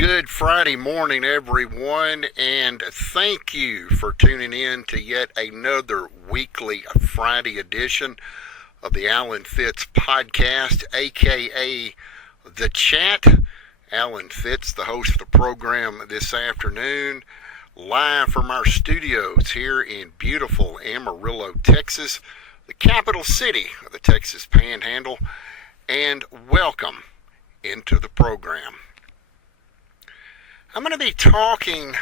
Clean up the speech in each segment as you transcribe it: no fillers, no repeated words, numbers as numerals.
Good Friday morning, everyone, and thank you for tuning in to yet another weekly Friday edition of the Alan Fitz podcast, aka The Chat. Alan Fitz, the host of the program this afternoon, live from our studios here in beautiful Amarillo, Texas, the capital city of the Texas Panhandle, and welcome into the program. I'm going to be talking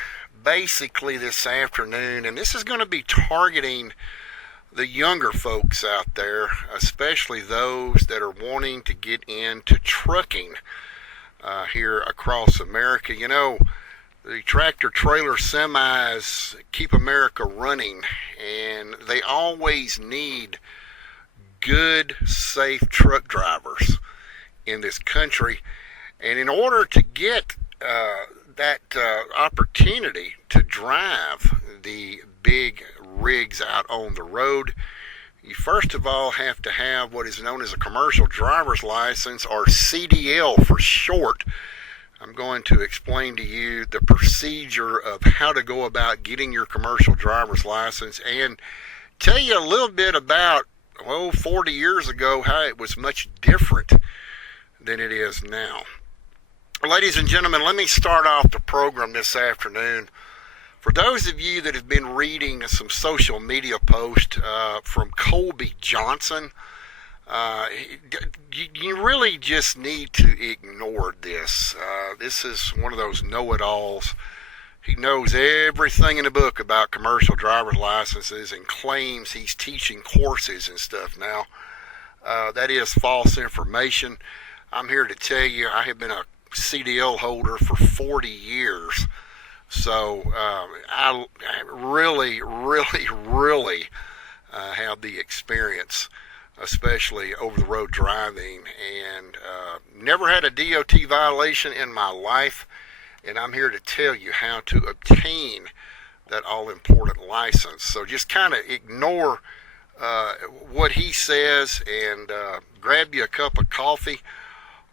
basically this afternoon, and this is going to be targeting the younger folks out there, especially those that are wanting to get into trucking here across America. You know, the tractor trailer semis keep America running, and they always need good, safe truck drivers in this country. And in order to get that opportunity to drive the big rigs out on the road, you first of all have to have what is known as a commercial driver's license, or CDL for short. I'm going to explain to you the procedure of how to go about getting your commercial driver's license and tell you a little bit about, 40 years ago, how it was much different than it is now. Ladies and gentlemen, let me start off the program this afternoon. For those of you that have been reading some social media posts from Colby Johnson, you really just need to ignore this. This is one of those know-it-alls. He knows everything in the book about commercial driver's licenses and claims he's teaching courses and stuff now. That is false information. I'm here to tell you I have been a CDL holder for 40 years, so I really have the experience, especially over-the-road driving, and never had a DOT violation in my life, and I'm here to tell you how to obtain that all-important license. So just kind of ignore what he says and grab you a cup of coffee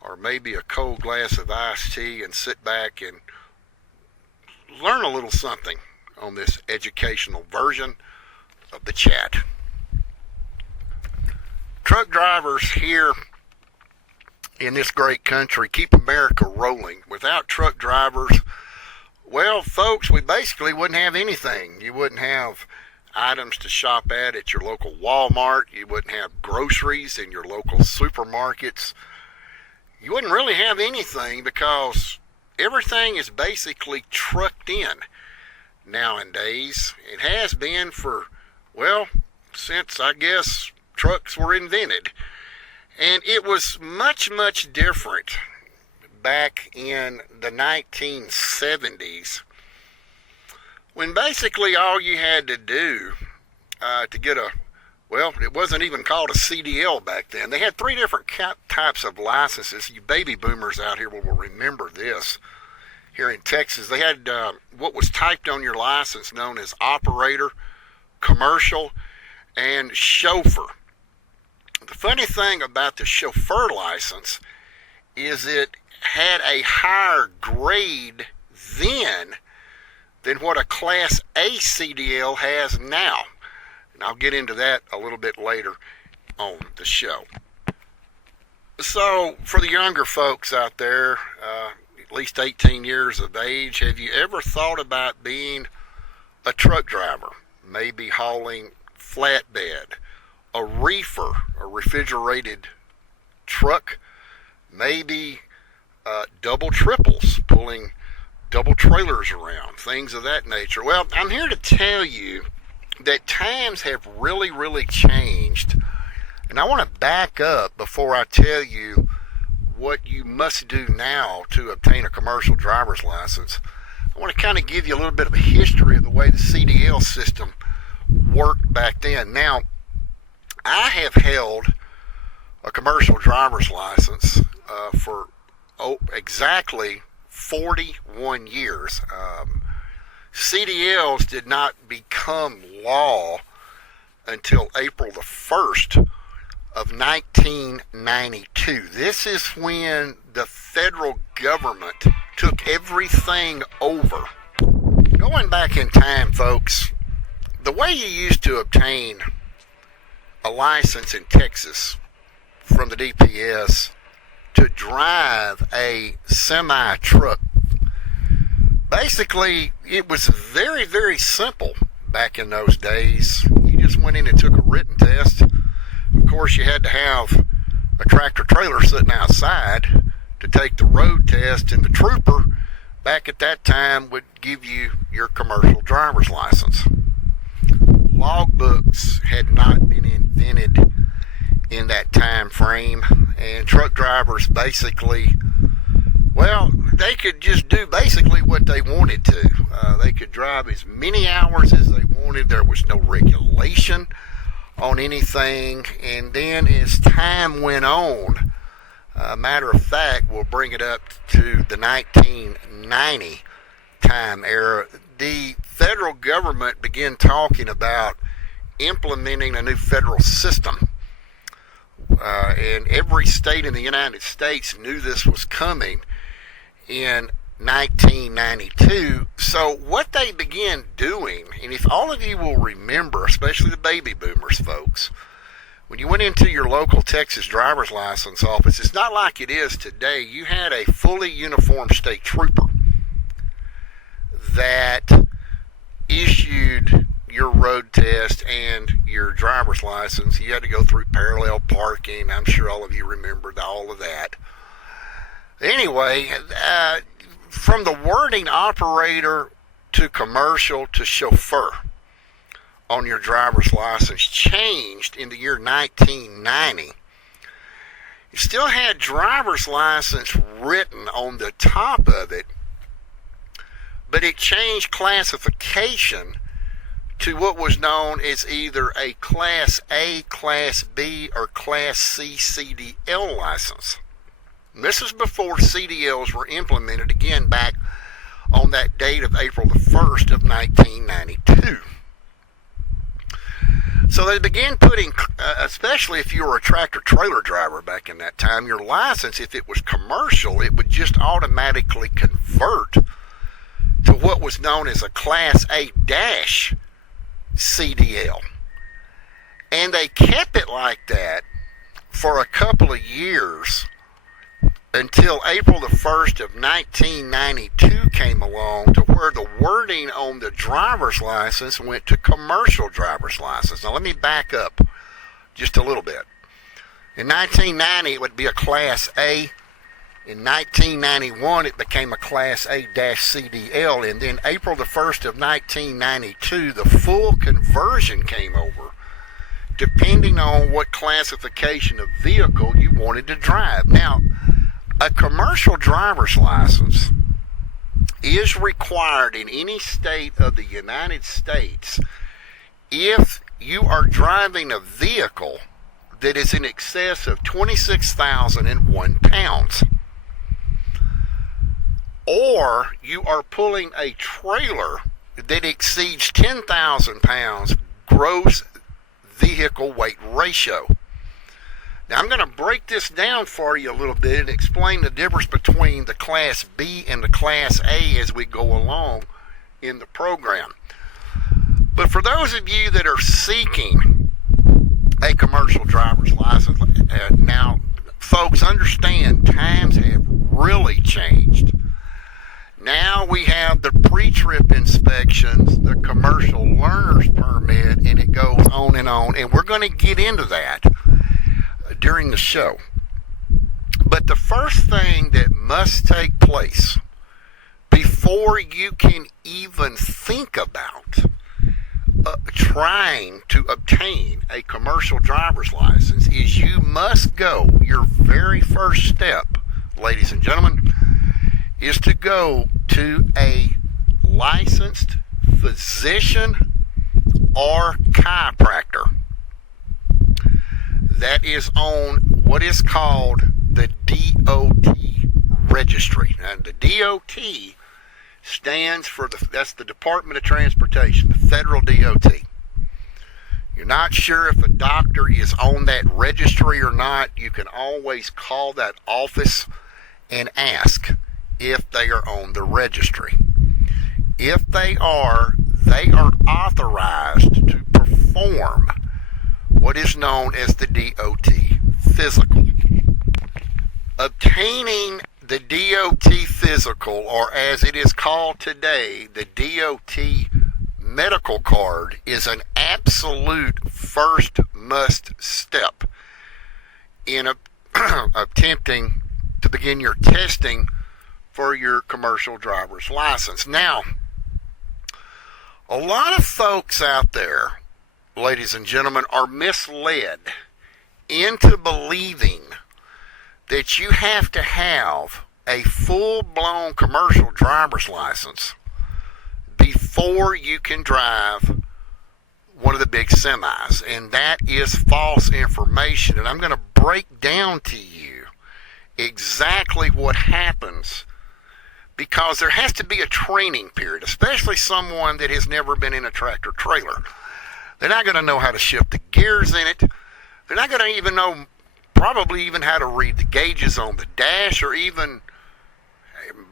or maybe a cold glass of iced tea and sit back and learn a little something on this educational version of the chat. Truck drivers here in this great country keep America rolling. Without truck drivers, well, folks, we basically wouldn't have anything. You wouldn't have items to shop at your local Walmart. You wouldn't have groceries in your local supermarkets. You wouldn't really have anything because everything is basically trucked in nowadays. It has been for, since I guess trucks were invented. And it was much different back in the 1970s, when basically all you had to do to get it wasn't even called a CDL back then. They had three different types of licenses. You baby boomers out here will remember this. Here in Texas, they had what was typed on your license known as operator, commercial, and chauffeur. The funny thing about the chauffeur license is it had a higher grade then than what a Class A CDL has now. And I'll get into that a little bit later on the show. So, for the younger folks out there, at least 18 years of age, have you ever thought about being a truck driver? Maybe hauling flatbed, a reefer, a refrigerated truck, maybe double triples, pulling double trailers around, things of that nature. Well, I'm here to tell you that times have really changed, and I want to back up before I tell you what you must do now to obtain a commercial driver's license. I want to kind of give you a little bit of a history of the way the CDL system worked back then. Now, I have held a commercial driver's license for exactly 41 years. CDLs did not become law until April the 1st of 1992. This is when the federal government took everything over. Going back in time, folks, the way you used to obtain a license in Texas from the DPS to drive a semi-truck, basically, it was very, very simple back in those days. You just went in and took a written test. Of course, you had to have a tractor trailer sitting outside to take the road test, and the trooper back at that time would give you your commercial driver's license. Logbooks had not been invented in that time frame, and truck drivers basically, well, they could just do basically what they wanted to. They could drive as many hours as they wanted. There was no regulation on anything. And then as time went on, matter of fact, we'll bring it up to the 1990 time era, the federal government began talking about implementing a new federal system. And every state in the United States knew this was coming in 1992. So what they began doing, and if all of you will remember, especially the baby boomers, folks, when you went into your local Texas driver's license office, it's not like it is today. You had a fully uniformed state trooper that issued your road test and your driver's license. You had to go through parallel parking. I'm sure all of you remember all of that. Anyway, from the wording operator to commercial to chauffeur on your driver's license changed in the year 1990. You still had driver's license written on the top of it, but it changed classification to what was known as either a Class A, Class B, or Class C CDL license. And this is before CDLs were implemented again back on that date of April the 1st of 1992. So they began putting, especially if you were a tractor trailer driver back in that time, your license, if it was commercial, it would just automatically convert to what was known as a Class A dash CDL. And they kept it like that for a couple of years until April the 1st of 1992 came along, to where the wording on the driver's license went to commercial driver's license. Now let me back up just a little bit. In 1990 it would be a Class A. In 1991 it became a Class A-CDL, and then April the 1st of 1992 the full conversion came over, depending on what classification of vehicle you wanted to drive. Now, a commercial driver's license is required in any state of the United States if you are driving a vehicle that is in excess of 26,001 pounds, or you are pulling a trailer that exceeds 10,000 pounds gross vehicle weight ratio. Now, I'm going to break this down for you a little bit and explain the difference between the Class B and the Class A as we go along in the program. But for those of you that are seeking a commercial driver's license, now, folks, understand times have really changed. Now we have the pre-trip inspections, the commercial learner's permit, and it goes on, and we're going to get into that during the show. But the first thing that must take place before you can even think about trying to obtain a commercial driver's license is you must go, your very first step, ladies and gentlemen, is to go to a licensed physician or chiropractor that is on what is called the DOT registry. And the DOT stands for that's the Department of Transportation, the federal DOT. you're not sure if a doctor is on that registry or not, you can always call that office and ask if they are on the registry. If they are authorized to perform what is known as the DOT physical. Obtaining the DOT physical, or as it is called today, the DOT medical card, is an absolute first must step in attempting to begin your testing for your commercial driver's license. Now, a lot of folks out there, ladies and gentlemen, are misled into believing that you have to have a full-blown commercial driver's license before you can drive one of the big semis. And that is false information. And I'm going to break down to you exactly what happens, because there has to be a training period, especially someone that has never been in a tractor trailer. They're not going to know how to shift the gears in it. They're not going to even know probably even how to read the gauges on the dash, or even,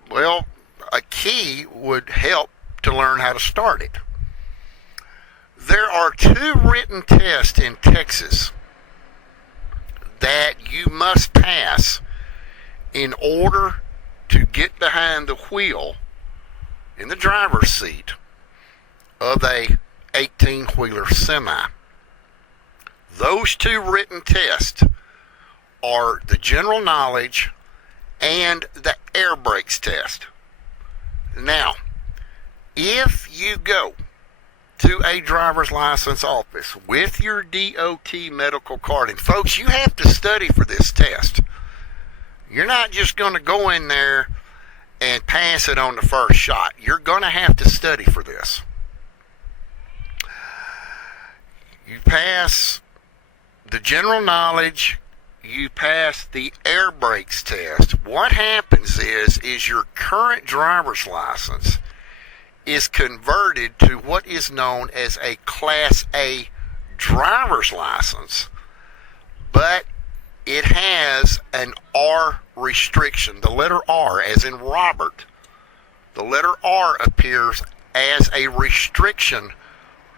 well, a key would help to learn how to start it. There are 2 written tests in Texas that you must pass in order to get behind the wheel in the driver's seat of a 18-wheeler semi. Those 2 written tests are the general knowledge and the air brakes test. Now, if you go to a driver's license office with your DOT medical card, and folks, you have to study for this test. You're not just going to go in there and pass it on the first shot. You're going to have to study for this. You pass the general knowledge, you pass the air brakes test. What happens is your current driver's license is converted to what is known as a Class A driver's license, but it has an R restriction. The letter R, as in Robert, the letter R appears as a restriction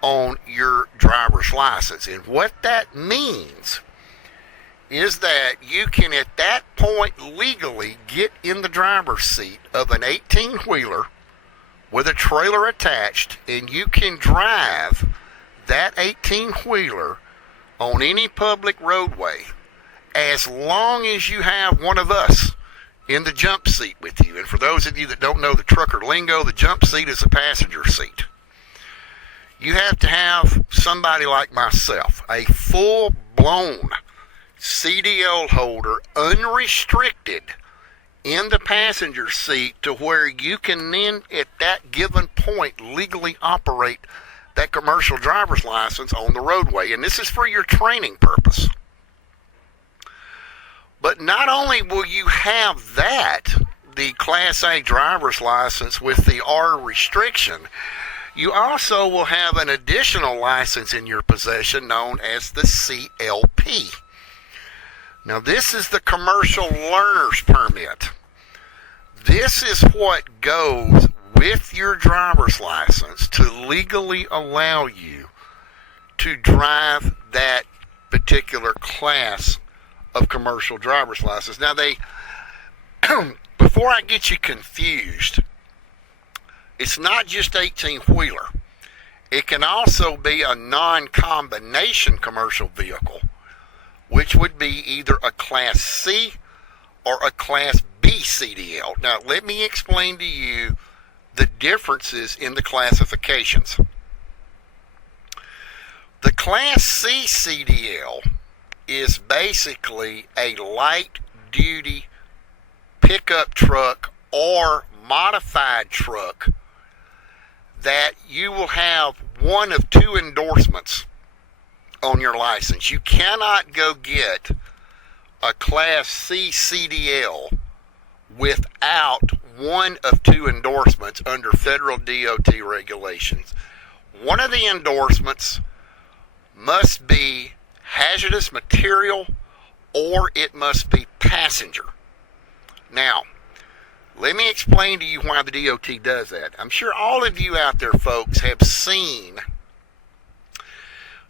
on your driver's license. And what that means is that you can at that point legally get in the driver's seat of an 18-wheeler with a trailer attached, and you can drive that 18-wheeler on any public roadway as long as you have one of us in the jump seat with you. And for those of you that don't know the trucker lingo, the jump seat is a passenger seat. You have to have somebody like myself, a full-blown CDL holder, unrestricted, in the passenger seat, to where you can then at that given point legally operate that commercial driver's license on the roadway. And this is for your training purpose. But not only will you have that, the Class A driver's license with the R restriction, you also will have an additional license in your possession known as the CLP. Now, this is the Commercial Learner's Permit. This is what goes with your driver's license to legally allow you to drive that particular class of commercial driver's license. Now, before I get you confused, it's not just 18-wheeler. It can also be a non-combination commercial vehicle, which would be either a Class C or a Class B CDL. Now, let me explain to you the differences in the classifications. The Class C CDL is basically a light-duty pickup truck or modified truck that you will have one of 2 endorsements on your license. You cannot go get a Class C CDL without one of 2 endorsements under federal DOT regulations. One of the endorsements must be hazardous material or it must be passenger. Now, let me explain to you why the DOT does that. I'm sure all of you out there, folks, have seen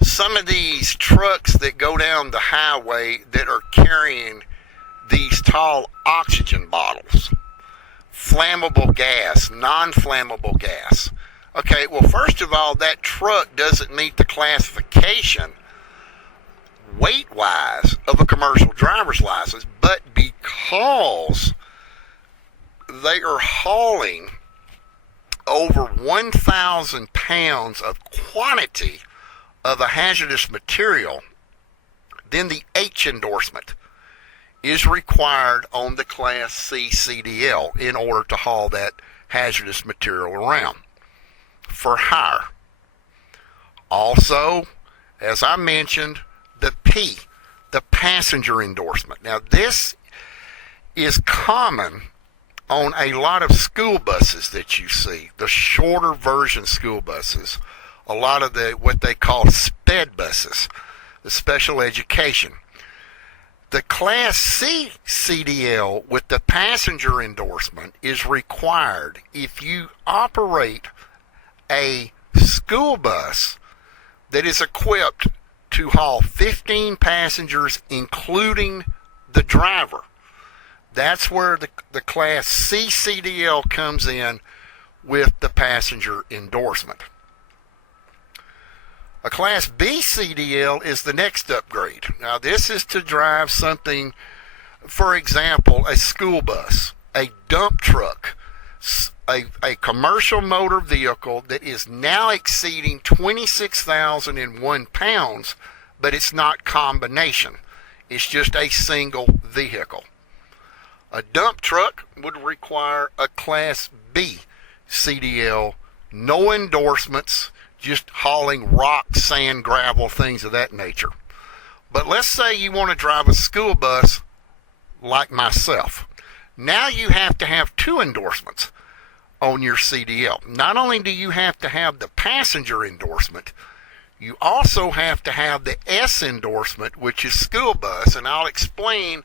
some of these trucks that go down the highway that are carrying these tall oxygen bottles. Flammable gas, non-flammable gas. Okay, well, first of all, that truck doesn't meet the classification weight-wise of a commercial driver's license, but because they are hauling over 1,000 pounds of quantity of a hazardous material, then the H endorsement is required on the Class C CDL in order to haul that hazardous material around for hire. Also, as I mentioned, the P, the passenger endorsement. Now, this is common on a lot of school buses that you see, the shorter version school buses, a lot of the what they call SPED buses, the special education. The Class C CDL with the passenger endorsement is required if you operate a school bus that is equipped to haul 15 passengers, including the driver. That's where the Class C CDL comes in with the passenger endorsement. A Class B CDL is the next upgrade. Now, this is to drive something, for example, a school bus, a dump truck, a commercial motor vehicle that is now exceeding 26,001 pounds, but it's not combination. It's just a single vehicle. A dump truck would require a Class B CDL, no endorsements, just hauling rock, sand, gravel, things of that nature. But let's say you want to drive a school bus like myself. Now you have to have 2 endorsements on your CDL. Not only do you have to have the passenger endorsement, you also have to have the S endorsement, which is school bus, and I'll explain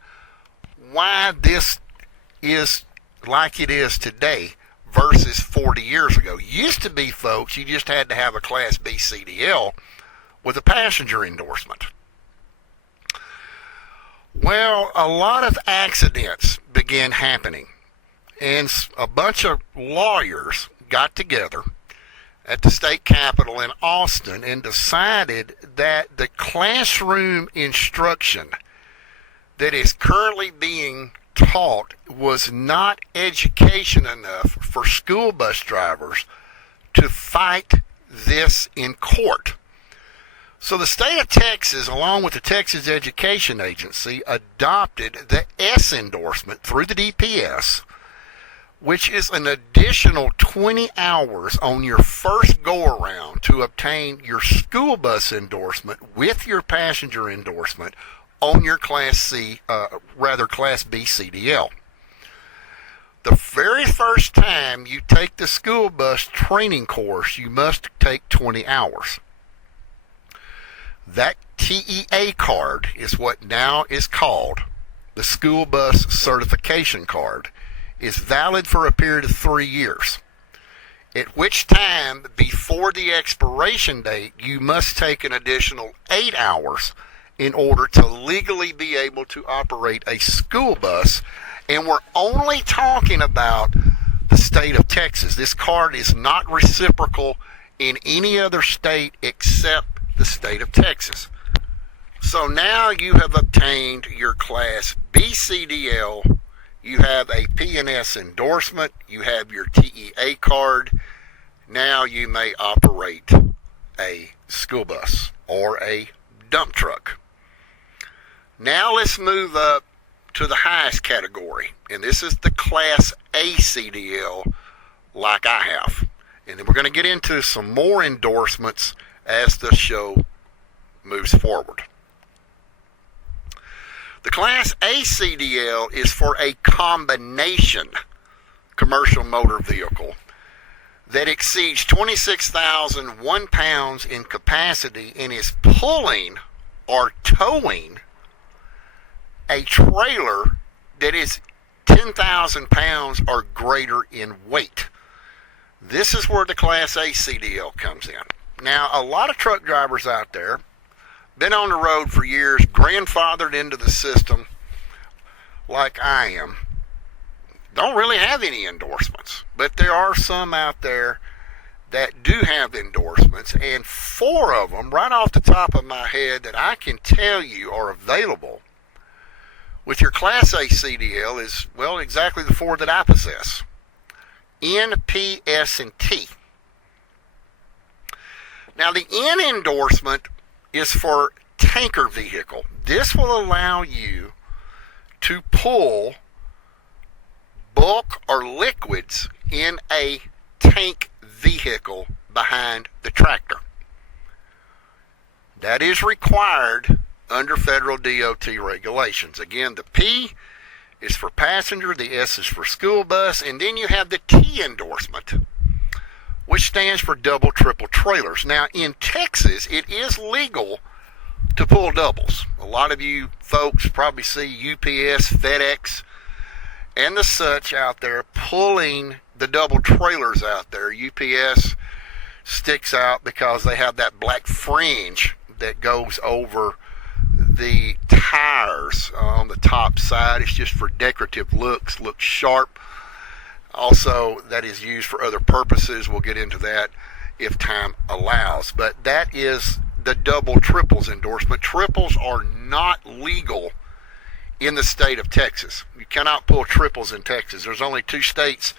why this is like it is today versus 40 years ago. Used to be, folks, you just had to have a Class B CDL with a passenger endorsement. Well, a lot of accidents began happening, and a bunch of lawyers got together at the state capitol in Austin and decided that the classroom instruction that is currently being taught was not education enough for school bus drivers to fight this in court. So the state of Texas, along with the Texas Education Agency, adopted the S endorsement through the DPS, which is an additional 20 hours on your first go-around to obtain your school bus endorsement with your passenger endorsement on your Class B CDL. The very first time you take the school bus training course, you must take 20 hours. That TEA card is what now is called the school bus certification card. Is valid for a period of 3 years, at which time, before the expiration date, you must take an additional 8 hours in order to legally be able to operate a school bus. And we're only talking about the state of Texas. This card is not reciprocal in any other state except the state of Texas. So now you have obtained your Class B CDL, you have a P&S endorsement, you have your TEA card. Now you may operate a school bus or a dump truck. Now let's move up to the highest category, and this is the Class A CDL like I have. And then we're going to get into some more endorsements as the show moves forward. The Class A CDL is for a combination commercial motor vehicle that exceeds 26,001 pounds in capacity and is pulling or towing a trailer that is 10,000 pounds or greater in weight. This is where the Class A CDL comes in. Now, a lot of truck drivers out there, been on the road for years, grandfathered into the system like I am, don't really have any endorsements. But there are some out there that do have endorsements, and 4 of them, right off the top of my head, that I can tell you are available with your Class A CDL is, well, exactly the 4 that I possess. N, P, S, and T. Now, the N endorsement is for tanker vehicle. This will allow you to pull bulk or liquids in a tank vehicle behind the tractor. That is required under federal DOT regulations. Again, the P is for passenger, the S is for school bus, and then you have the T endorsement, which stands for double, triple trailers. Now, in Texas, it is legal to pull doubles. A lot of you folks probably see UPS, FedEx, and the such out there pulling the double trailers out there. UPS sticks out because they have that black fringe that goes over the tires on the top side. It's just for decorative looks sharp. Also, that is used for other purposes. We'll get into that if time allows. But that is the double triples endorsement. Triples are not legal in the state of Texas. You cannot pull triples in Texas. There's only 2 states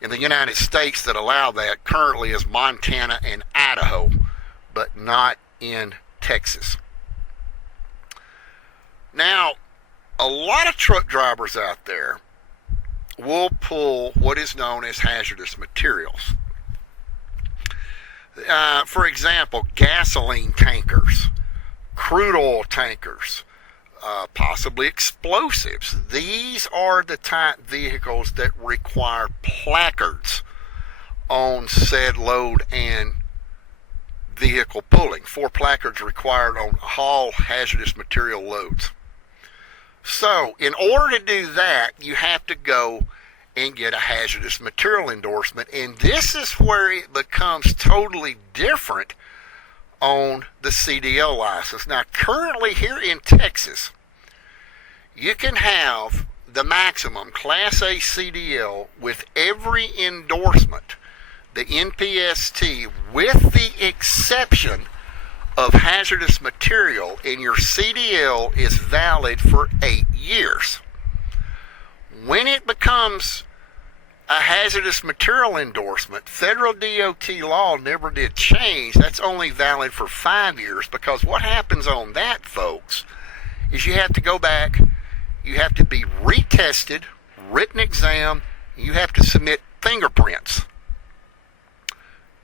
in the United States that allow that. Currently is Montana and Idaho, but not in Texas. Now, a lot of truck drivers out there will pull what is known as hazardous materials. For example, gasoline tankers, crude oil tankers, possibly explosives. These are the type vehicles that require placards on said load and vehicle pulling. 4 placards required on all hazardous material loads. So, in order to do that, you have to go and get a hazardous material endorsement, and this is where it becomes totally different on the CDL license. Now, currently here in Texas, you can have the maximum Class A CDL with every endorsement, the NPST, with the exception of hazardous material, and your CDL is valid for 8 years. When it becomes a hazardous material endorsement, federal DOT law never did change. That's only valid for 5 years, because what happens on that, folks, is you have to go back, you have to be retested, written exam, you have to submit fingerprints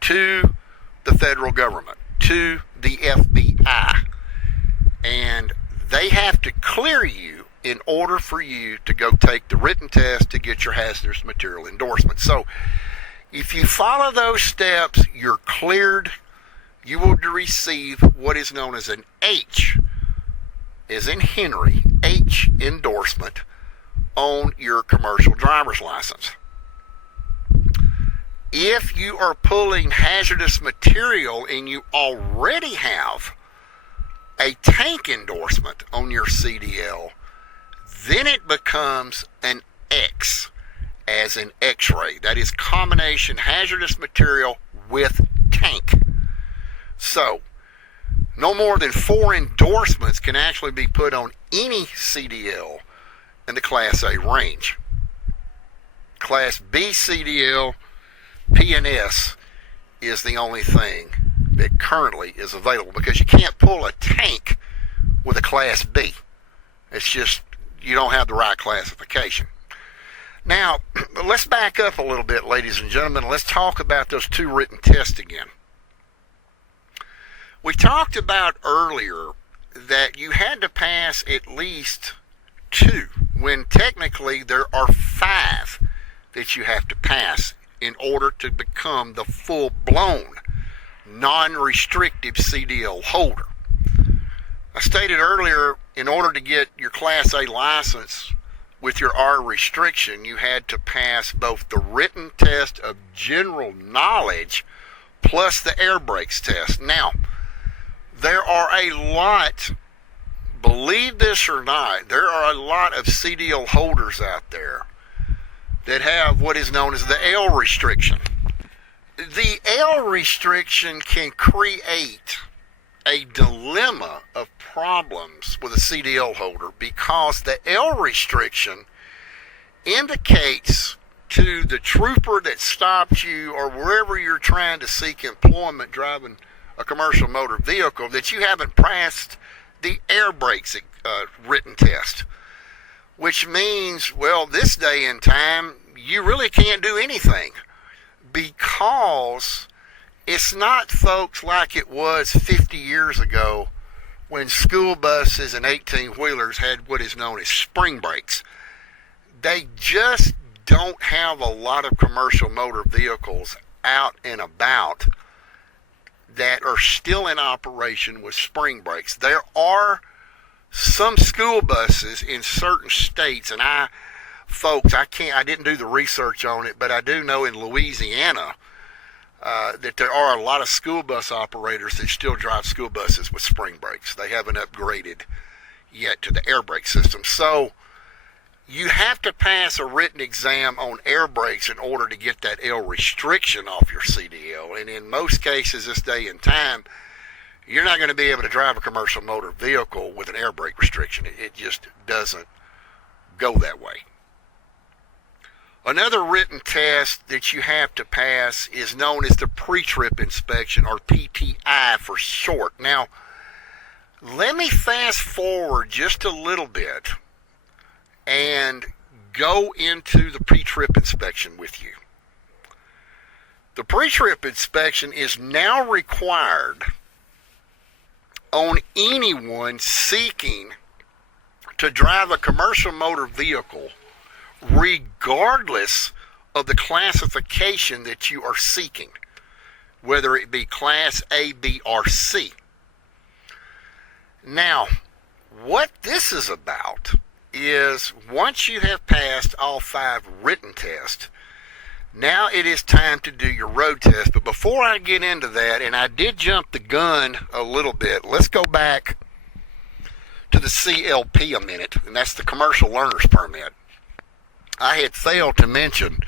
to the federal government, to the FBI, and they have to clear you in order for you to go take the written test to get your hazardous material endorsement. So if you follow those steps, you're cleared. You will receive what is known as an H, as in Henry, H endorsement on your commercial driver's license. If you are pulling hazardous material and you already have a tank endorsement on your CDL, then it becomes an X, as in X-ray. That is combination hazardous material with tank. So, no more than 4 endorsements can actually be put on any CDL in the Class A range. Class B CDL, P and S is the only thing that currently is available, because you can't pull a tank with a Class B. It's just, you don't have the right classification. Now, let's back up a little bit, ladies and gentlemen. Let's talk about those 2 written tests again. We talked about earlier that you had to pass at least 2, when technically there are 5 that you have to pass in order to become the full-blown, non-restrictive CDL holder. I stated earlier, in order to get your Class A license with your R restriction, you had to pass both the written test of general knowledge plus the air brakes test. Now, there are a lot, believe this or not, there are a lot of CDL holders out there that have what is known as the L restriction. The L restriction can create a dilemma of problems with a CDL holder because the L restriction indicates to the trooper that stops you or wherever you're trying to seek employment driving a commercial motor vehicle that you haven't passed the air brakes written test, which means, well, this day and time, you really can't do anything because it's not, folks, like it was 50 years ago when school buses and 18-wheelers had what is known as spring brakes. They just don't have a lot of commercial motor vehicles out and about that are still in operation with spring brakes. There are some school buses in certain states, and I didn't do the research on it, but I do know in Louisiana that there are a lot of school bus operators that still drive school buses with spring brakes. They haven't upgraded yet to the air brake system. So you have to pass a written exam on air brakes in order to get that L restriction off your CDL. And in most cases this day and time, you're not going to be able to drive a commercial motor vehicle with an air brake restriction. It just doesn't go that way. Another written test that you have to pass is known as the pre-trip inspection, or PTI for short. Now, let me fast forward just a little bit and go into the pre-trip inspection with you. The pre-trip inspection is now required on anyone seeking to drive a commercial motor vehicle regardless of the classification that you are seeking, whether it be Class A, B, or C. Now, what this is about is once you have passed all 5 written tests, now it is time to do your road test. But before I get into that, and I did jump the gun a little bit, let's go back to the CLP a minute, and that's the Commercial Learner's Permit. I had failed to mention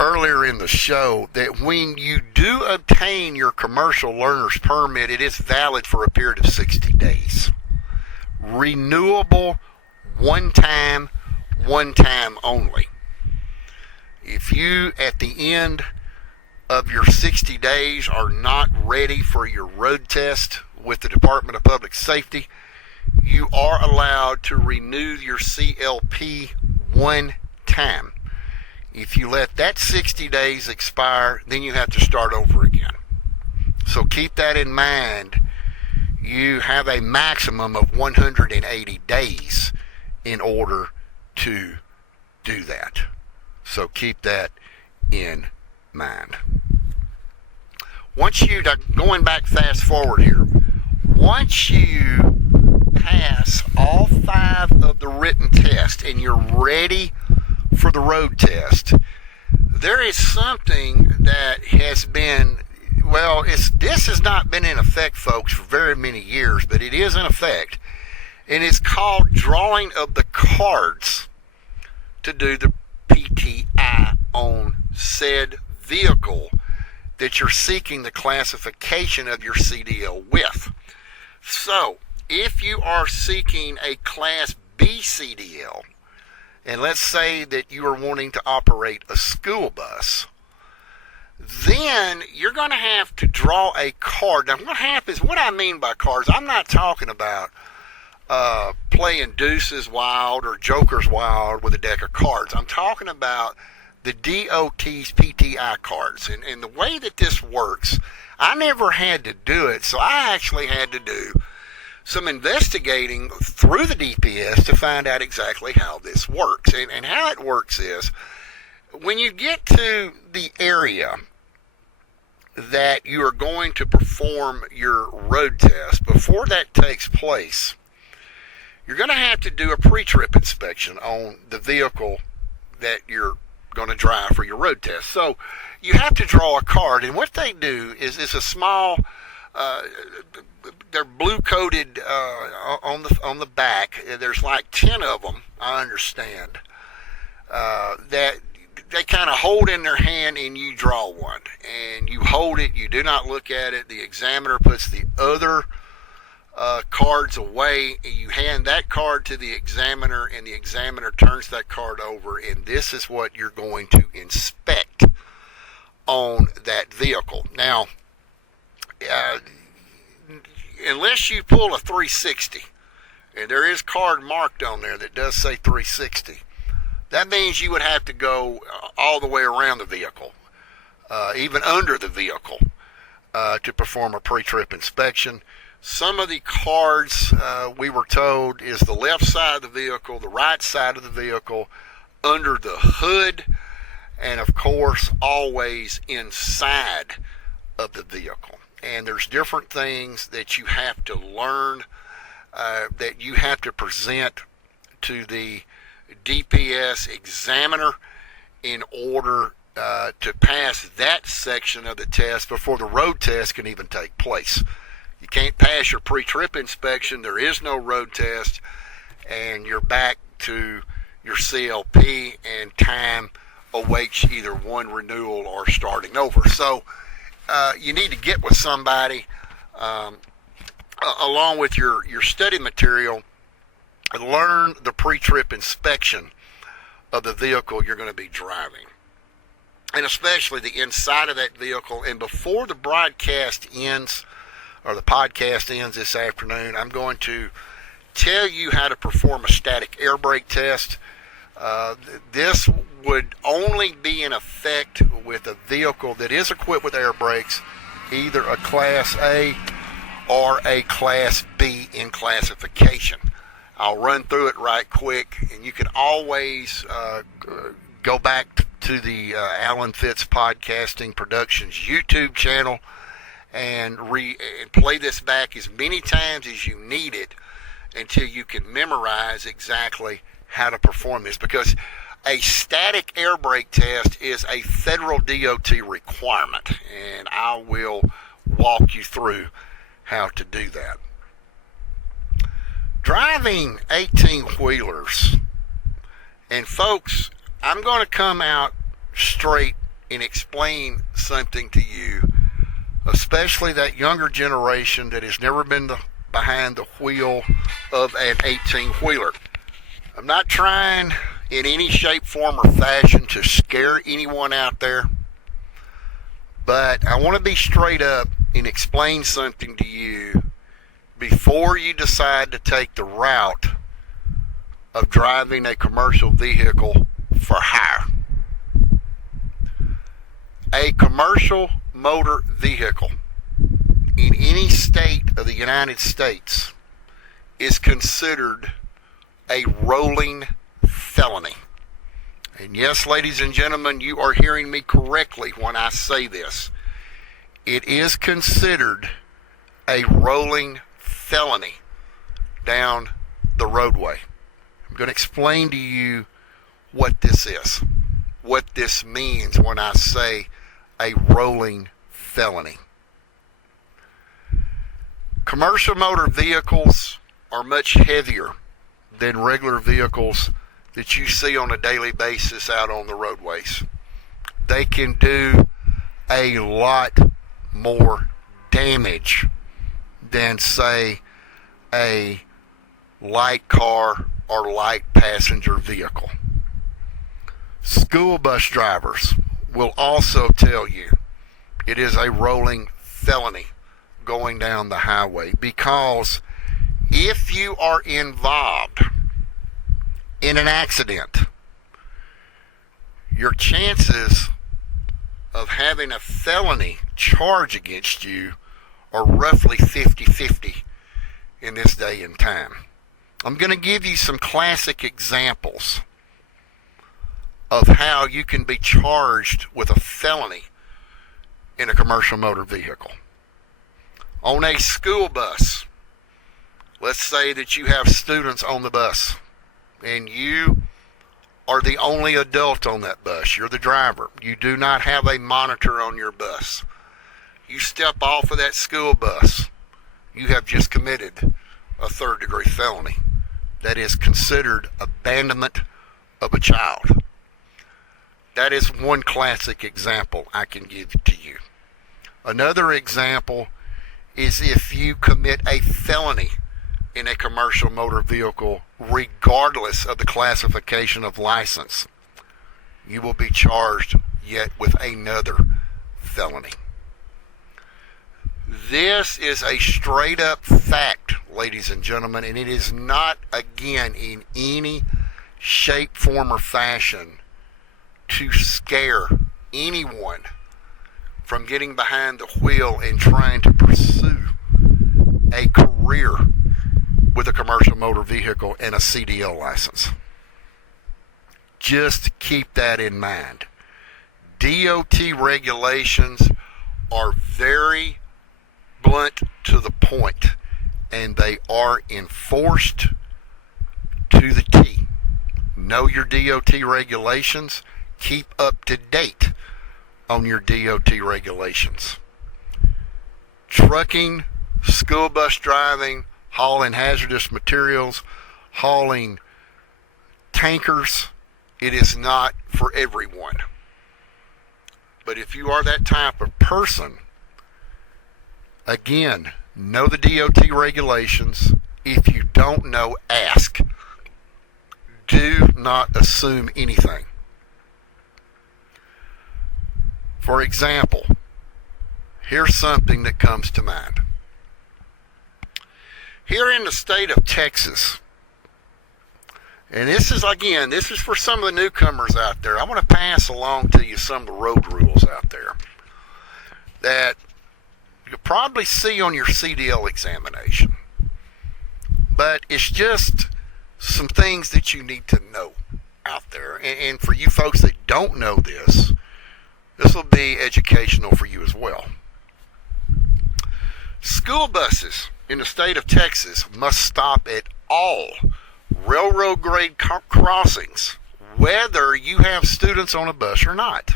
earlier in the show that when you do obtain your Commercial Learner's Permit, it is valid for a period of 60 days. Renewable, one time only. If you, at the end of your 60 days, are not ready for your road test with the Department of Public Safety, you are allowed to renew your CLP one time. If you let that 60 days expire, then you have to start over again. So keep that in mind. You have a maximum of 180 days in order to do that. So keep that in mind. Going back fast forward here, once you pass all 5 of the written tests and you're ready for the road test, there is something that has been, this has not been in effect, folks, for very many years, but it is in effect, and it's called drawing of the cards to do the PTI on said vehicle that you're seeking the classification of your CDL with. So, if you are seeking a Class B CDL, and let's say that you are wanting to operate a school bus, then you're going to have to draw a card. Now, what happens, what I mean by cards, I'm not talking about playing deuces wild or jokers wild with a deck of cards. I'm talking about the DOT's PTI cards. And the way that this works, I never had to do it, so I actually had to do some investigating through the DPS to find out exactly how this works. And how it works is, When you get to the area that you are going to perform your road test, before that takes place, you're going to have to do a pre-trip inspection on the vehicle that you're going to drive for your road test. So you have to draw a card, and what they do is it's a small, they're blue coated on the back. There's like 10 of them, I understand, that they kind of hold in their hand, and you draw one, and you hold it. You do not look at it. The examiner puts the other cards away. You hand that card to the examiner, and the examiner turns that card over, and this is what you're going to inspect on that vehicle. Now, unless you pull a 360, and there is card marked on there that does say 360, that means you would have to go all the way around the vehicle, even under the vehicle, to perform a pre-trip inspection. Some of the cards, we were told, is the left side of the vehicle, the right side of the vehicle, under the hood, and of course always inside of the vehicle. And there's different things that you have to learn, that you have to present to the DPS examiner in order to pass that section of the test before the road test can even take place. You can't pass your pre-trip inspection, there is no road test, and you're back to your CLP, and time awaits either one renewal or starting over. So you need to get with somebody along with your study material and learn the pre-trip inspection of the vehicle you're going to be driving, and especially the inside of that vehicle. And before the broadcast ends, or the podcast ends this afternoon, I'm going to tell you how to perform a static air brake test. This would only be in effect with a vehicle that is equipped with air brakes, either a Class A or a Class B in classification. I'll run through it right quick, and you can always go back to the Alan Fitz Podcasting Productions YouTube channel and play this back as many times as you need it until you can memorize exactly how to perform this, because a static air brake test is a federal DOT requirement, and I will walk you through how to do that. Driving 18-wheelers, and folks, I'm going to come out straight and explain something to you, especially that younger generation that has never been behind the wheel of an 18-wheeler. I'm not trying in any shape, form, or fashion to scare anyone out there, but I want to be straight up and explain something to you before you decide to take the route of driving a commercial vehicle for hire. A commercial motor vehicle in any state of the United States is considered a rolling felony. And yes, ladies and gentlemen, you are hearing me correctly when I say this. It is considered a rolling felony down the roadway. I'm going to explain to you what this is, what this means when I say a rolling felony. Commercial motor vehicles are much heavier than regular vehicles that you see on a daily basis out on the roadways. They can do a lot more damage than, say, a light car or light passenger vehicle. School bus drivers will also tell you it is a rolling felony going down the highway, because if you are involved in an accident, your chances of having a felony charge against you are roughly 50-50 in this day and time. I'm going to give you some classic examples of how you can be charged with a felony in a commercial motor vehicle. On a school bus, let's say that you have students on the bus and you are the only adult on that bus. You're the driver. You do not have a monitor on your bus. You step off of that school bus, you have just committed a third-degree felony. That is considered abandonment of a child. That is one classic example I can give to you. Another example is if you commit a felony in a commercial motor vehicle, regardless of the classification of license, you will be charged yet with another felony. This is a straight up fact, ladies and gentlemen, and it is not, again, in any shape, form, or fashion to scare anyone from getting behind the wheel and trying to pursue a career with a commercial motor vehicle and a CDL license. Just keep that in mind. DOT regulations are very blunt to the point, and they are enforced to the T. Know your DOT regulations. Keep up to date on your DOT regulations. Trucking, school bus driving, hauling hazardous materials, hauling tankers, it is not for everyone. But if you are that type of person, again, know the DOT regulations. If you don't know, ask. Do not assume anything. For example, here's something that comes to mind. Here in the state of Texas, and this is for some of the newcomers out there. I want to pass along to you some of the road rules out there that you'll probably see on your CDL examination. But it's just some things that you need to know out there. And for you folks that don't know this, this will be educational for you as well. School buses in the state of Texas must stop at all railroad grade crossings, whether you have students on a bus or not.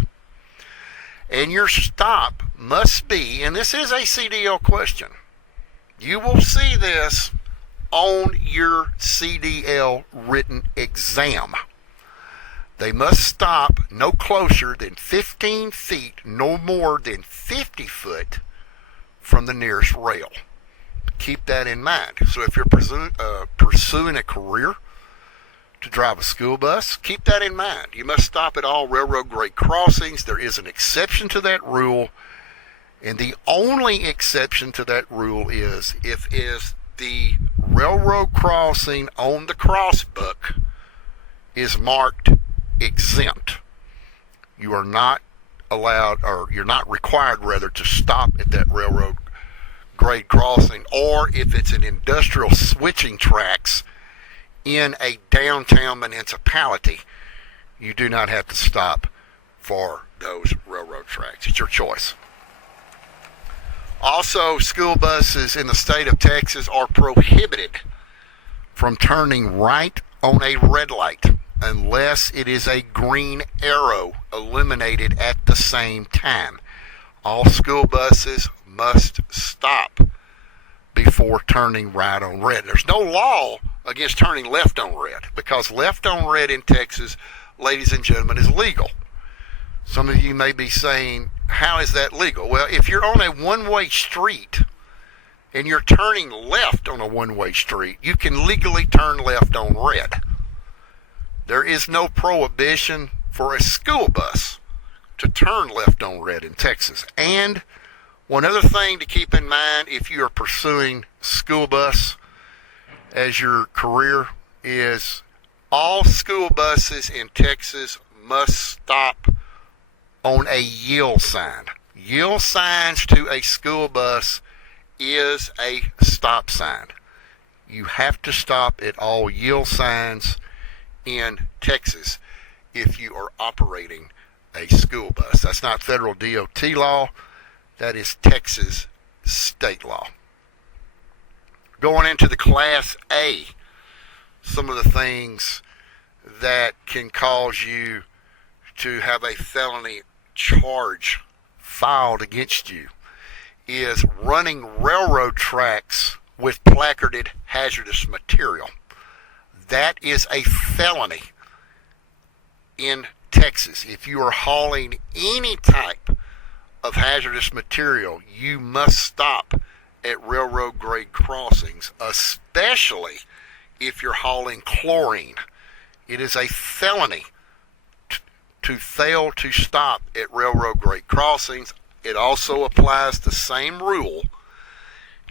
And your stop must be, and this is a CDL question, you will see this on your CDL written exam. They must stop no closer than 15 feet, no more than 50 foot from the nearest rail. Keep that in mind. So if you're pursuing a career to drive a school bus, keep that in mind. You must stop at all railroad grade crossings. There is an exception to that rule, and the only exception to that rule is if the railroad crossing on the crossbook is marked exempt. You are not allowed, or you're not required rather, to stop at that railroad grade crossing, or if it's an industrial switching tracks in a downtown municipality, you do not have to stop for those railroad tracks. It's your choice. Also, school buses in the state of Texas are prohibited from turning right on a red light unless it is a green arrow illuminated at the same time. All school buses must stop before turning right on red. There's no law against turning left on red, because left on red in Texas, ladies and gentlemen, is legal. Some of you may be saying, how is that legal? Well, if you're on a one-way street and you're turning left on a one-way street, you can legally turn left on red. There is no prohibition for a school bus to turn left on red in Texas. And one other thing to keep in mind if you are pursuing school bus as your career is all school buses in Texas must stop on a yield sign. Yield signs to a school bus is a stop sign. You have to stop at all yield signs in Texas. if you are operating a school bus. That's not federal DOT law. That is Texas state law. Going into the Class A, some of the things that can cause you to have a felony charge filed against you is running railroad tracks with placarded hazardous material. That is a felony in Texas. If you are hauling any type of hazardous material, you must stop at railroad grade crossings, especially if you're hauling chlorine. It is a felony to fail to stop at railroad grade crossings. It also applies the same rule.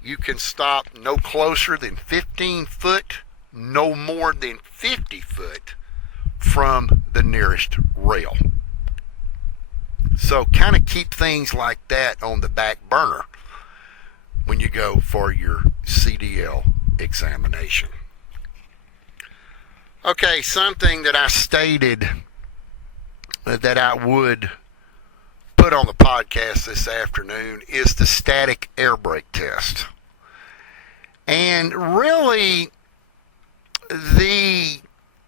You can stop no closer than 15 foot, no more than 50 foot from the nearest rail. So kind of keep things like that on the back burner when you go for your CDL examination. Okay, something that I stated that I would put on the podcast this afternoon is the static air brake test. And really, the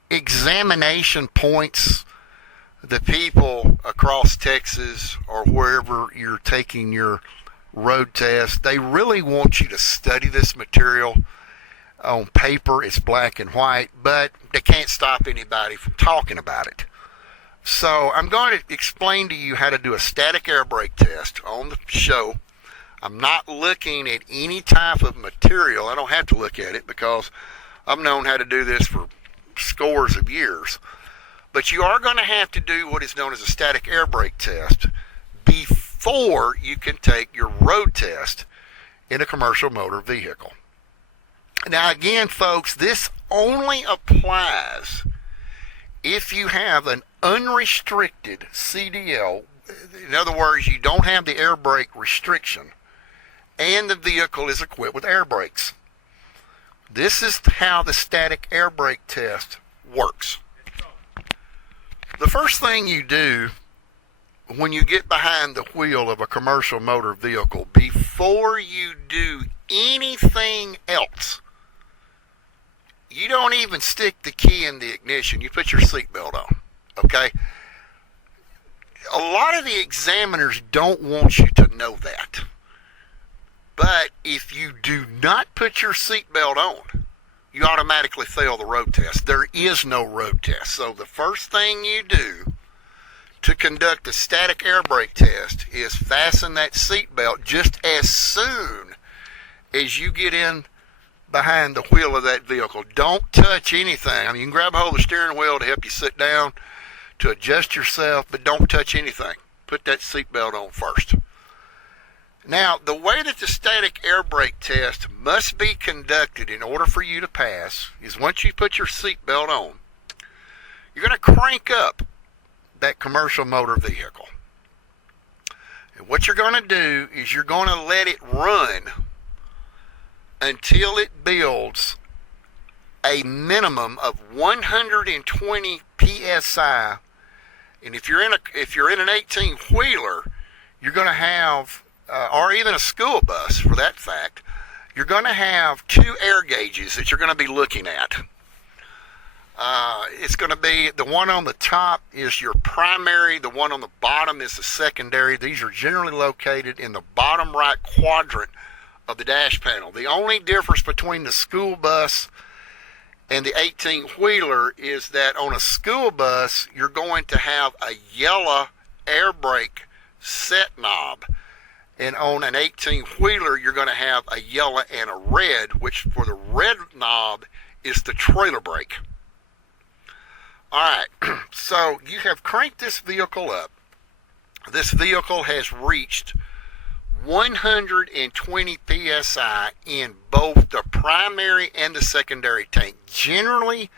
examination points, the people across Texas or wherever you're taking your road test, they really want you to study this material. On paper, it's black and white, but they can't stop anybody from talking about it. So I'm going to explain to you how to do a static air brake test on the show. I'm not looking at any type of material. I don't have to look at it because I've known how to do this for scores of years. But you are going to have to do what is known as a static air brake test before you can take your road test in a commercial motor vehicle. Now again, folks, this only applies if you have an unrestricted CDL. In other words, you don't have the air brake restriction and the vehicle is equipped with air brakes. This is how the static air brake test works. The first thing you do when you get behind the wheel of a commercial motor vehicle, before you do anything else, you don't even stick the key in the ignition. You put your seatbelt on, okay? A lot of the examiners don't want you to know that. But if you do not put your seatbelt on, you automatically fail the road test. There is no road test. So the first thing you do to conduct a static air brake test is fasten that seatbelt just as soon as you get in behind the wheel of that vehicle. Don't touch anything. I mean, you can grab a hold of the steering wheel to help you sit down, to adjust yourself, but don't touch anything. Put that seatbelt on first. Now, the way that the static air brake test must be conducted in order for you to pass is once you put your seatbelt on, you're going to crank up that commercial motor vehicle. And what you're going to do is you're going to let it run until it builds a minimum of 120 psi. And if you're in an 18-wheeler, you're going to have, or even a school bus for that fact, you're going to have two air gauges that you're going to be looking at. It's going to be the one on the top is your primary, the one on the bottom is the secondary. These are generally located in the bottom right quadrant of the dash panel. The only difference between the school bus and the 18-wheeler is that on a school bus, you're going to have a yellow air brake set knob. And on an 18-wheeler, you're going to have a yellow and a red, which for the red knob is the trailer brake. All right, so you have cranked this vehicle up. This vehicle has reached 120 psi in both the primary and the secondary tank. Generally,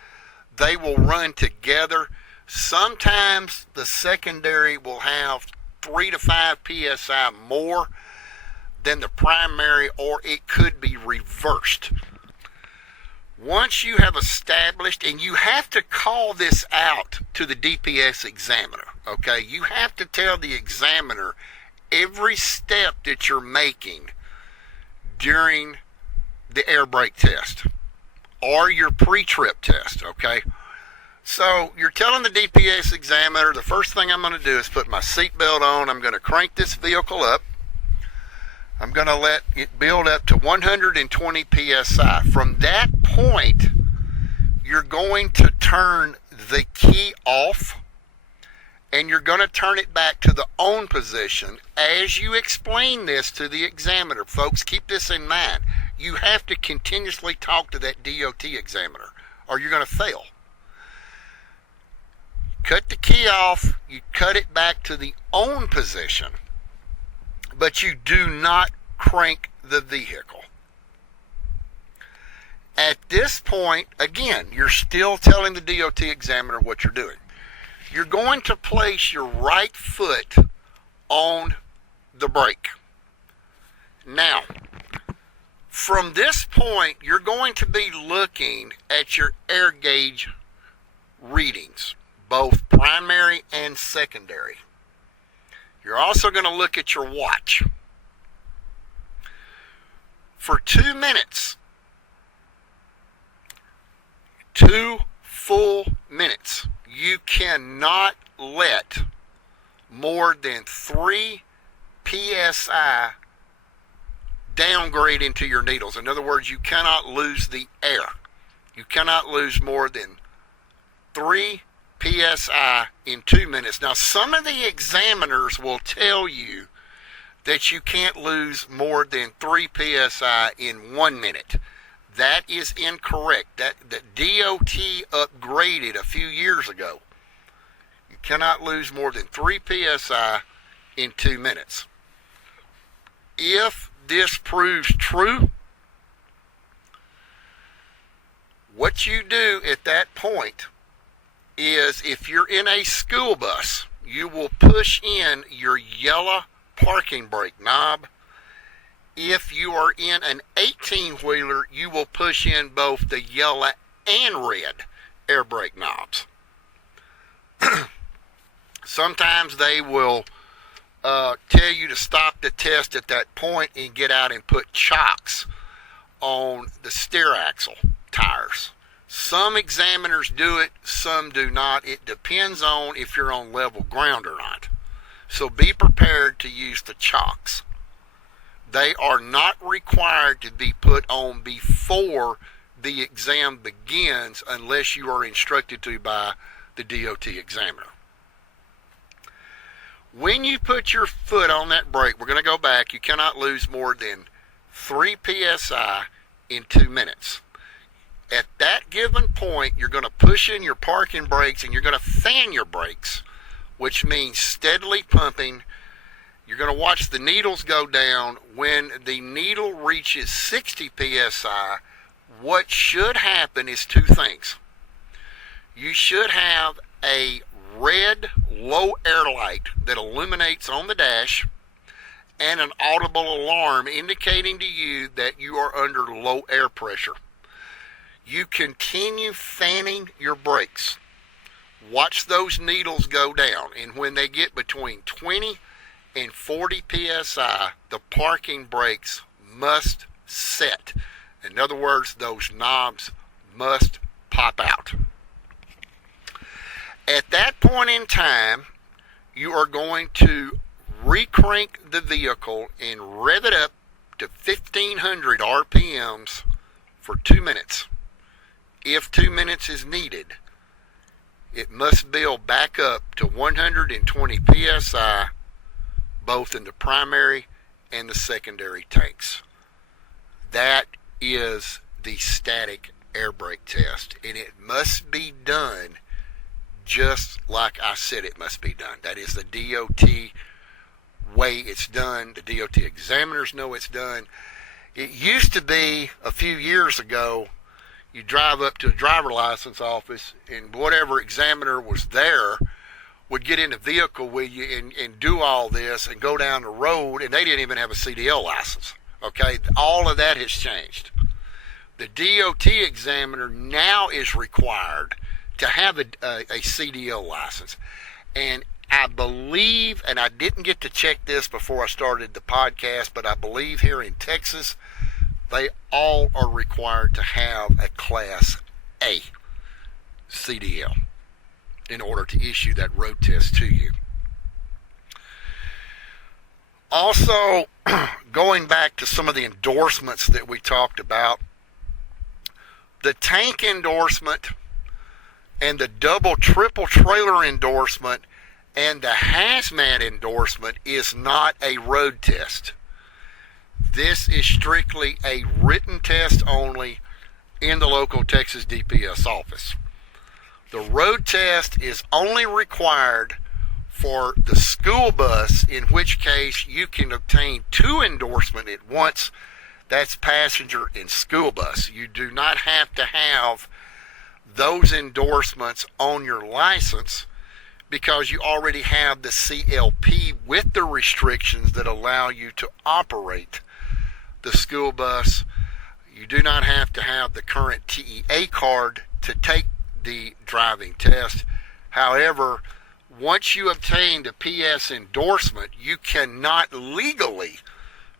they will run together. Sometimes the secondary will have 3 to 5 psi more than the primary, or it could be reversed. Once you have established, and you have to call this out to the DPS examiner, okay? You have to tell the examiner every step that you're making during the air brake test or your pre-trip test, okay? So you're telling the DPS examiner, the first thing I'm going to do is put my seatbelt on. I'm going to crank this vehicle up. I'm going to let it build up to 120 psi. From that point, you're going to turn the key off, and you're going to turn it back to the on position as you explain this to the examiner. Folks, keep this in mind. You have to continuously talk to that DOT examiner, or you're going to fail. Cut the key off, you cut it back to the on position, but you do not crank the vehicle. At this point, again, you're still telling the DOT examiner what you're doing. You're going to place your right foot on the brake. Now, from this point, you're going to be looking at your air gauge readings, both primary and secondary. You're also going to look at your watch. For 2 minutes, 2 full minutes, you cannot let more than 3 psi downgrade into your needles. In other words, you cannot lose the air. You cannot lose more than 3 psi in 2 minutes. Now, some of the examiners will tell you that you can't lose more than 3 psi in 1 minute. That is incorrect. That DOT upgraded a few years ago. You cannot lose more than 3 psi in 2 minutes. If this proves true, what you do at that point is, if you're in a school bus, you will push in your yellow parking brake knob. If you are in an 18-wheeler, you will push in both the yellow and red air brake knobs. Sometimes they will tell you to stop the test at that point and get out and put chocks on the steer axle tires. Some examiners do it, some do not. It depends on if you're on level ground or not. So be prepared to use the chocks. They are not required to be put on before the exam begins unless you are instructed to by the DOT examiner. When you put your foot on that brake, we're going to go back, you cannot lose more than 3 psi in 2 minutes. At that given point, you're going to push in your parking brakes and you're going to fan your brakes, which means steadily pumping. You're going to watch the needles go down. When the needle reaches 60 psi, what should happen is 2 things. You should have a red low air light that illuminates on the dash and an audible alarm indicating to you that you are under low air pressure. You continue fanning your brakes. Watch those needles go down, and when they get between 20 and 40 psi, the parking brakes must set. In other words, those knobs must pop out. At that point in time, you are going to recrank the vehicle and rev it up to 1500 RPMs for 2 minutes. If 2 minutes is needed, it must build back up to 120 psi, both in the primary and the secondary tanks. That is the static air brake test, and it must be done just like I said it must be done. That is the DOT way it's done. The DOT examiners know it's done. It used to be a few years ago, you drive up to a driver license office and whatever examiner was there would get in the vehicle with you and do all this and go down the road, and they didn't even have a CDL license. Okay, all of that has changed. The DOT examiner now is required to have a CDL license. And I believe, and I didn't get to check this before I started the podcast, but I believe here in Texas, they all are required to have a Class A CDL in order to issue that road test to you. Also, going back to some of the endorsements that we talked about, the tank endorsement and the double triple trailer endorsement and the hazmat endorsement is not a road test. This is strictly a written test only in the local Texas DPS office. The road test is only required for the school bus, in which case you can obtain 2 endorsements at once. That's passenger and school bus. You do not have to have those endorsements on your license because you already have the CLP with the restrictions that allow you to operate the school bus. You do not have to have the current TEA card to take the driving test. However, once you obtain the PS endorsement, you cannot legally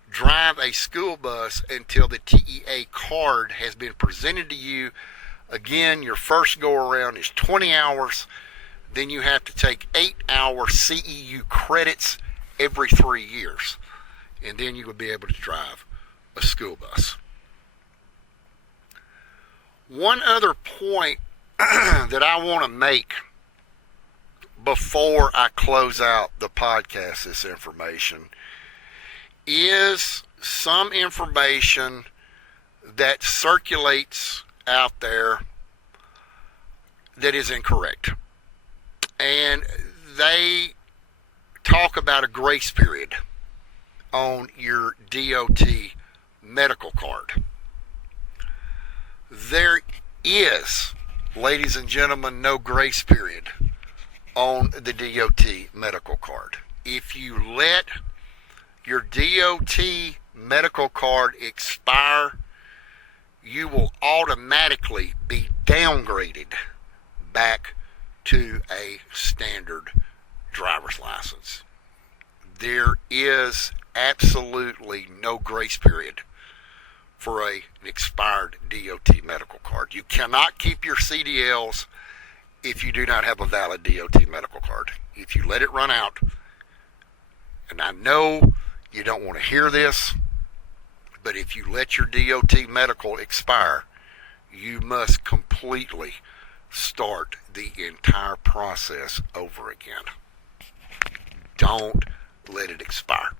drive a school bus until the TEA card has been presented to you. Again, your first go around is 20 hours. Then you have to take 8-hour CEU credits every 3 years. And then you will be able to drive a school bus. One other point that I want to make before I close out the podcast, this information, is some information that circulates out there that is incorrect. And they talk about a grace period on your DOT medical card. There is, ladies and gentlemen, no grace period on the DOT medical card. If you let your DOT medical card expire, you will automatically be downgraded back to a standard driver's license. There is absolutely no grace period for an expired DOT medical card. You cannot keep your CDLs if you do not have a valid DOT medical card. If you let it run out, and I know you don't want to hear this, but if you let your DOT medical expire, you must completely start the entire process over again. Don't let it expire.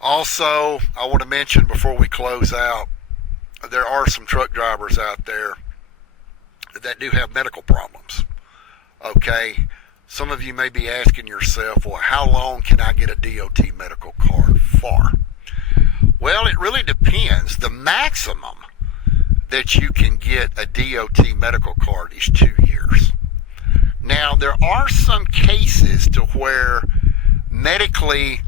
Also, I want to mention before we close out, there are some truck drivers out there that do have medical problems. Okay? Some of you may be asking yourself, well, how long can I get a DOT medical card for? Well, it really depends. The maximum that you can get a DOT medical card is 2 years. Now, there are some cases to where medically,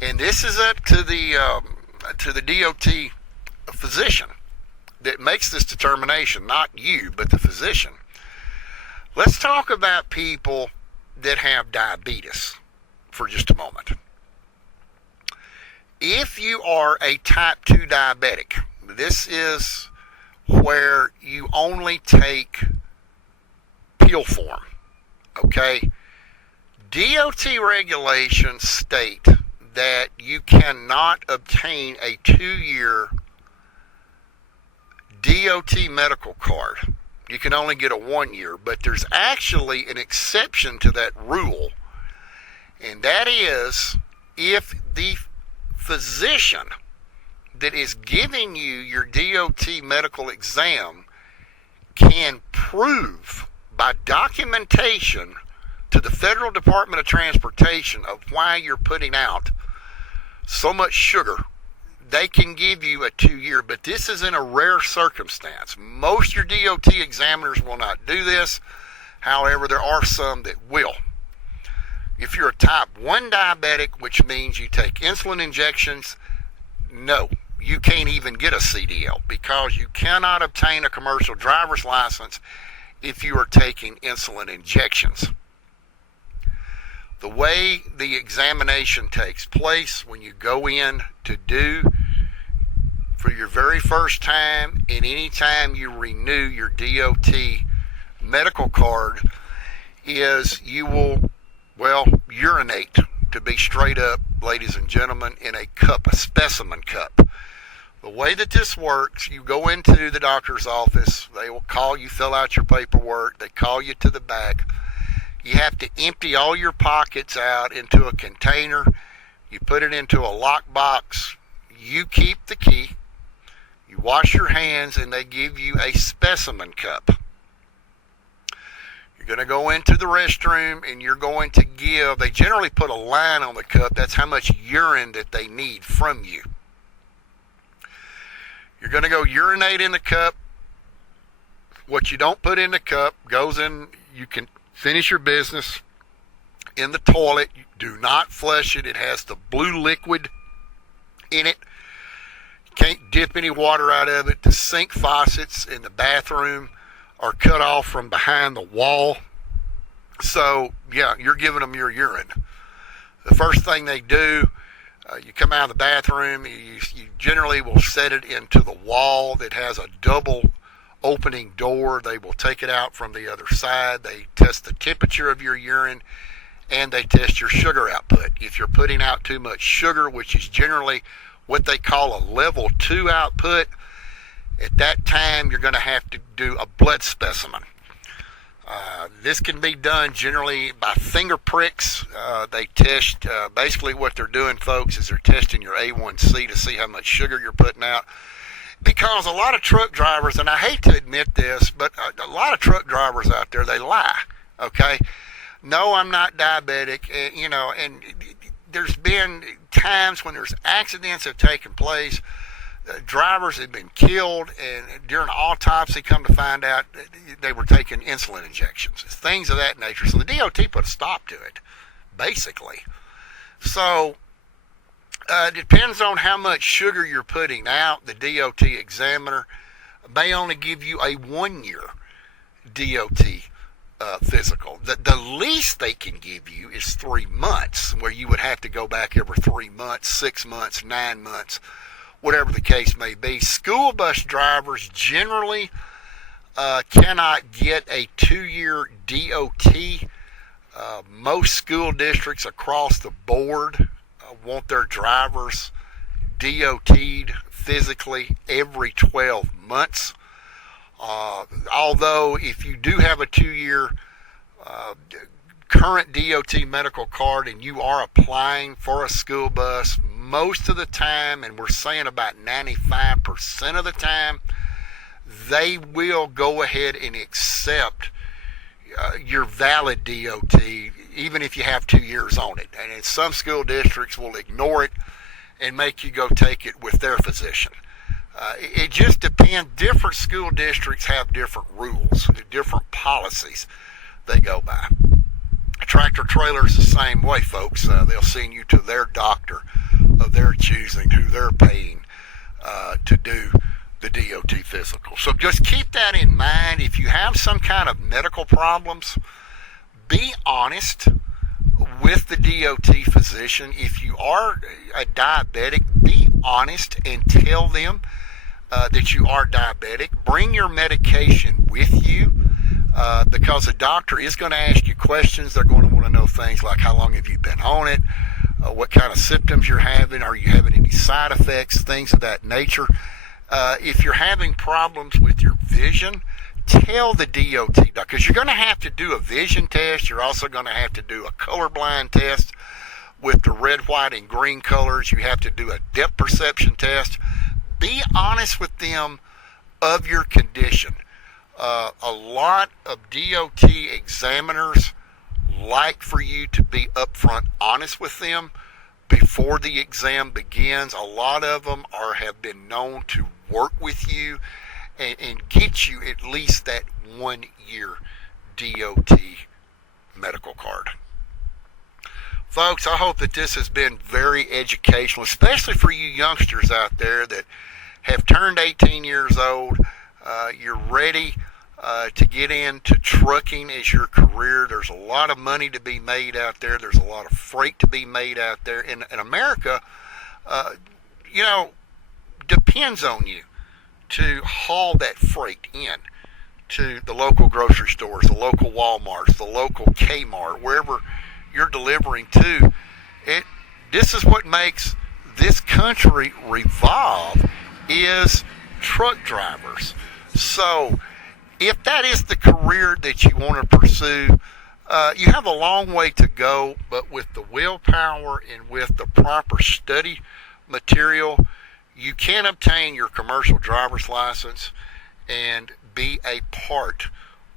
and this is up to the DOT physician that makes this determination, not you, but the physician. Let's talk about people that have diabetes for just a moment. If you are a type 2 diabetic, this is where you only take pill form, okay? DOT regulations state that you cannot obtain a 2-year DOT medical card. You can only get a 1-year, but there's actually an exception to that rule, and that is if the physician that is giving you your DOT medical exam can prove by documentation to the Federal Department of Transportation of why you're putting out so much sugar, they can give you a 2-year, but this is in a rare circumstance. Most your DOT examiners will not do this. However, there are some that will. If you're a type 1 diabetic, which means you take insulin injections, no, you can't even get a CDL because you cannot obtain a commercial driver's license if you are taking insulin injections. The way the examination takes place when you go in to do for your very first time, and any time you renew your DOT medical card, is you will, urinate, to be straight up, ladies and gentlemen, in a cup, a specimen cup. The way that this works, you go into the doctor's office, they will call you, fill out your paperwork, they call you to the back. You have to empty all your pockets out into a container. You put it into a lockbox. You keep the key. You wash your hands, and they give you a specimen cup. You're going to go into the restroom, and you're going to give, they generally put a line on the cup. That's how much urine that they need from you. You're going to go urinate in the cup. What you don't put in the cup goes in, you can finish your business in the toilet. You do not flush it. It has the blue liquid in it. You can't dip any water out of it. The sink faucets in the bathroom are cut off from behind the wall. So, yeah, you're giving them your urine. The first thing they do, you come out of the bathroom, you generally will set it into the wall that has a double opening door. They will take it out from the other side. They test the temperature of your urine, and they test your sugar output. If you're putting out too much sugar, which is generally what they call a level 2 output, at that time you're going to have to do a blood specimen. This can be done generally by finger pricks. They test, basically what they're doing, folks, is they're testing your A1C to see how much sugar you're putting out. Because a lot of truck drivers, and I hate to admit this, but a lot of truck drivers out there, they lie, okay? No, I'm not diabetic, and there's been times when there's accidents that have taken place. Drivers have been killed, and during autopsy, come to find out they were taking insulin injections, things of that nature. So the DOT put a stop to it, basically. So it depends on how much sugar you're putting out. The DOT examiner may only give you a 1-year DOT physical. The least they can give you is 3 months, where you would have to go back every 3 months, 6 months, 9 months, whatever the case may be. School bus drivers generally cannot get a 2-year DOT. Most school districts across the board want their drivers DOT'd physically every 12 months. Although if you do have a 2-year current DOT medical card and you are applying for a school bus, most of the time, and we're saying about 95% of the time, they will go ahead and accept your valid DOT, even if you have 2 years on it. And some school districts will ignore it and make you go take it with their physician. It just depends. Different school districts have different rules, different policies they go by. Tractor trailers the same way, folks. They'll send you to their doctor of their choosing, who they're paying to do the DOT physical. So just keep that in mind. If you have some kind of medical problems, be honest with the DOT physician. If you are a diabetic, be honest and tell them that you are diabetic. Bring your medication with you, because the doctor is going to ask you questions. They're going to want to know things like how long have you been on it, what kind of symptoms you're having, are you having any side effects, things of that nature. If you're having problems with your vision, tell the DOT, because you're going to have to do a vision test. You're also going to have to do a colorblind test with the red, white, and green colors. You have to do a depth perception test. Be honest with them of your condition. A lot of DOT examiners like for you to be upfront honest with them before the exam begins. A lot of them have been known to work with you and get you at least that 1-year DOT medical card. Folks, I hope that this has been very educational, especially for you youngsters out there that have turned 18 years old. You're ready to get into trucking as your career. There's a lot of money to be made out there. There's a lot of freight to be made out there. In America, depends on you to haul that freight in to the local grocery stores, the local Walmarts, the local Kmart, wherever you're delivering to. This is what makes this country revolve, is truck drivers. So if that is the career that you want to pursue, you have a long way to go, but with the willpower and with the proper study material, you can obtain your commercial driver's license and be a part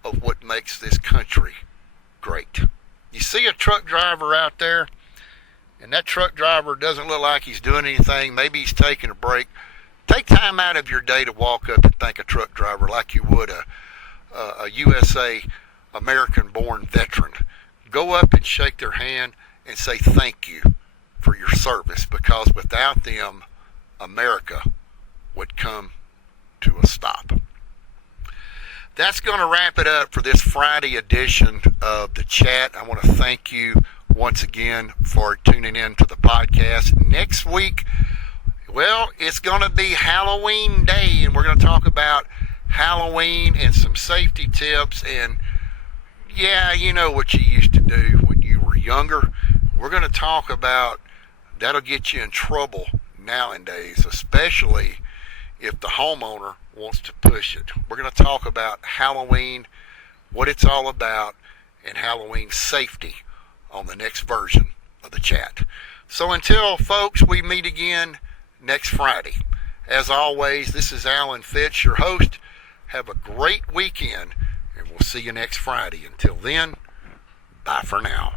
of what makes this country great. You see a truck driver out there, and that truck driver doesn't look like he's doing anything. Maybe he's taking a break. Take time out of your day to walk up and thank a truck driver like you would a USA American-born veteran. Go up and shake their hand and say thank you for your service, because without them, America would come to a stop. That's going to wrap it up for this Friday edition of The Chat. I want to thank you once again for tuning in to the podcast. Next week, well, it's going to be Halloween Day, and we're going to talk about Halloween and some safety tips. And yeah, you know what you used to do when you were younger. We're going to talk about that'll get you in trouble nowadays, especially if the homeowner wants to push it. We're going to talk about Halloween, what it's all about, and Halloween safety on the next version of The Chat. So until, folks, we meet again next Friday. As always, this is Alan Fitz, your host. Have a great weekend, and we'll see you next Friday. Until then, bye for now.